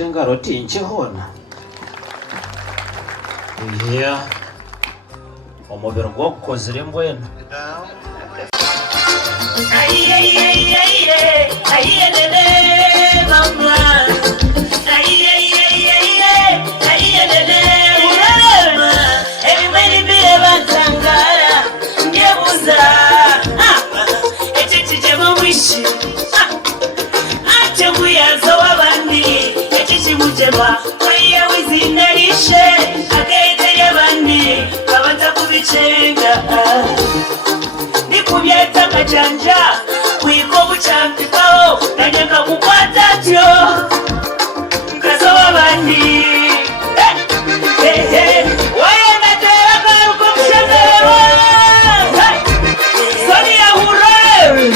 zengaro tinchihona iya omubiri gwokukozire mbwenu Nikubyeta kajanja kuiko buchampi pao nanyanga kukwata tyo mkazo wabandi waye natera karuko mshazewa soni ya hurere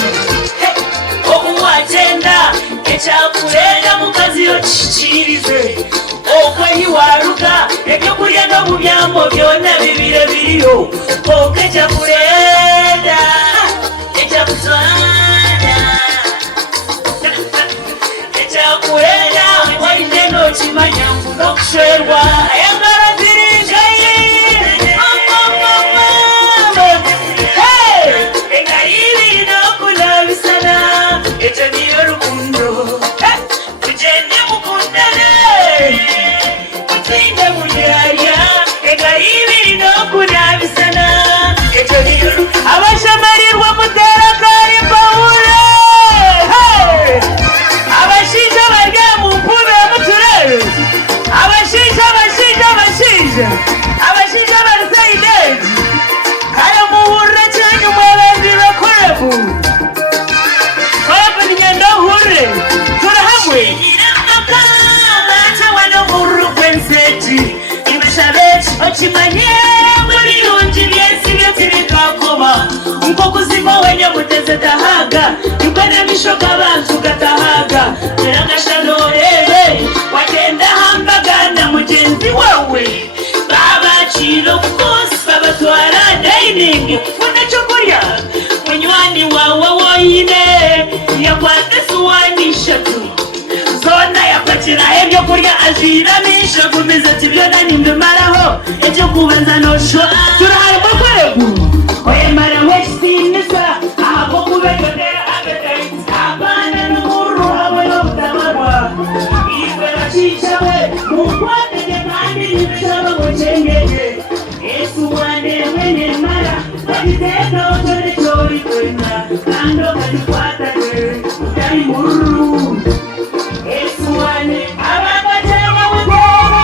okuwatenda echakulenda mukazi yo chichirize okwenyi waruka ebyokulya no mu byambo byonna bibire biriyo okeja kulenda eja kutwala eja kulenda waine no chimanya no kusherwa ayangara zirinjaye engayiri no kulabisana eja niyo rukundo tugende mukundane utinde muyaya engayiri no kulabisana eja niyo abashamarirwa mutera kari pawule abashinja barya mu mpube muturere abashinja barisaidezi kaya muhure cyanyu mwabendi bakorebu korebu ngendo hure turahamwe mata wano muru kwenseti imeshabeti ochimanye muri yunji byesi byoti bikakoba uko kuzima wenye muteze tahaga yukana mishoka bantu gatahaga terangashadorebe wagenda hambaga na mugenzi wawe baba chilo mkosi baba twara dining unachokurya munywani wawe woyine yakwate suwani shatu zona yapakira ebyo kurya aziramisha kumeza tibyona nimbemaraho ejo kubanza nosho turaharimo kweregu oye mara wesinisa aho kubekera appetite abana n'umuru abo utamarwa ibera chichawe mukwatege kandi nibishaba mucengege Yesu wane mwenye mara bakiteka otore chori kwenda kando kadikwata kwe utari muru Yesu wane abakatema mukoro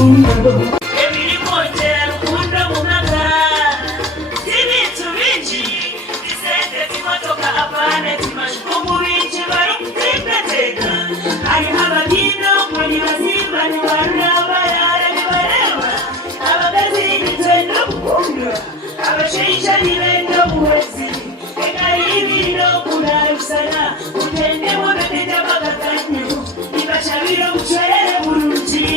Emiri kongera rukundo mu mwaka z'ibintu binji zisente zimotoka apana zimashuko mu binji bari kutekateka hariho ababino muri bazimba ntibaraba yara ntibareba abagazi n'itwendo gukunda abashinja n'ibendo muwezi egari ibino kurabisana utende mu bebita bagatanyo nibashabiro mucwerere burungi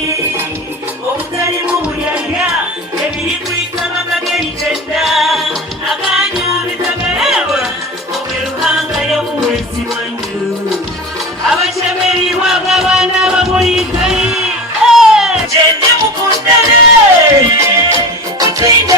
obutali mu buyaya ebiri kwikama kageri jenda akanyu bitagareba obweruhanga y'omuwezi wanyu abacemerirwa ng'abaana bamulikayi gende mukundane tutinde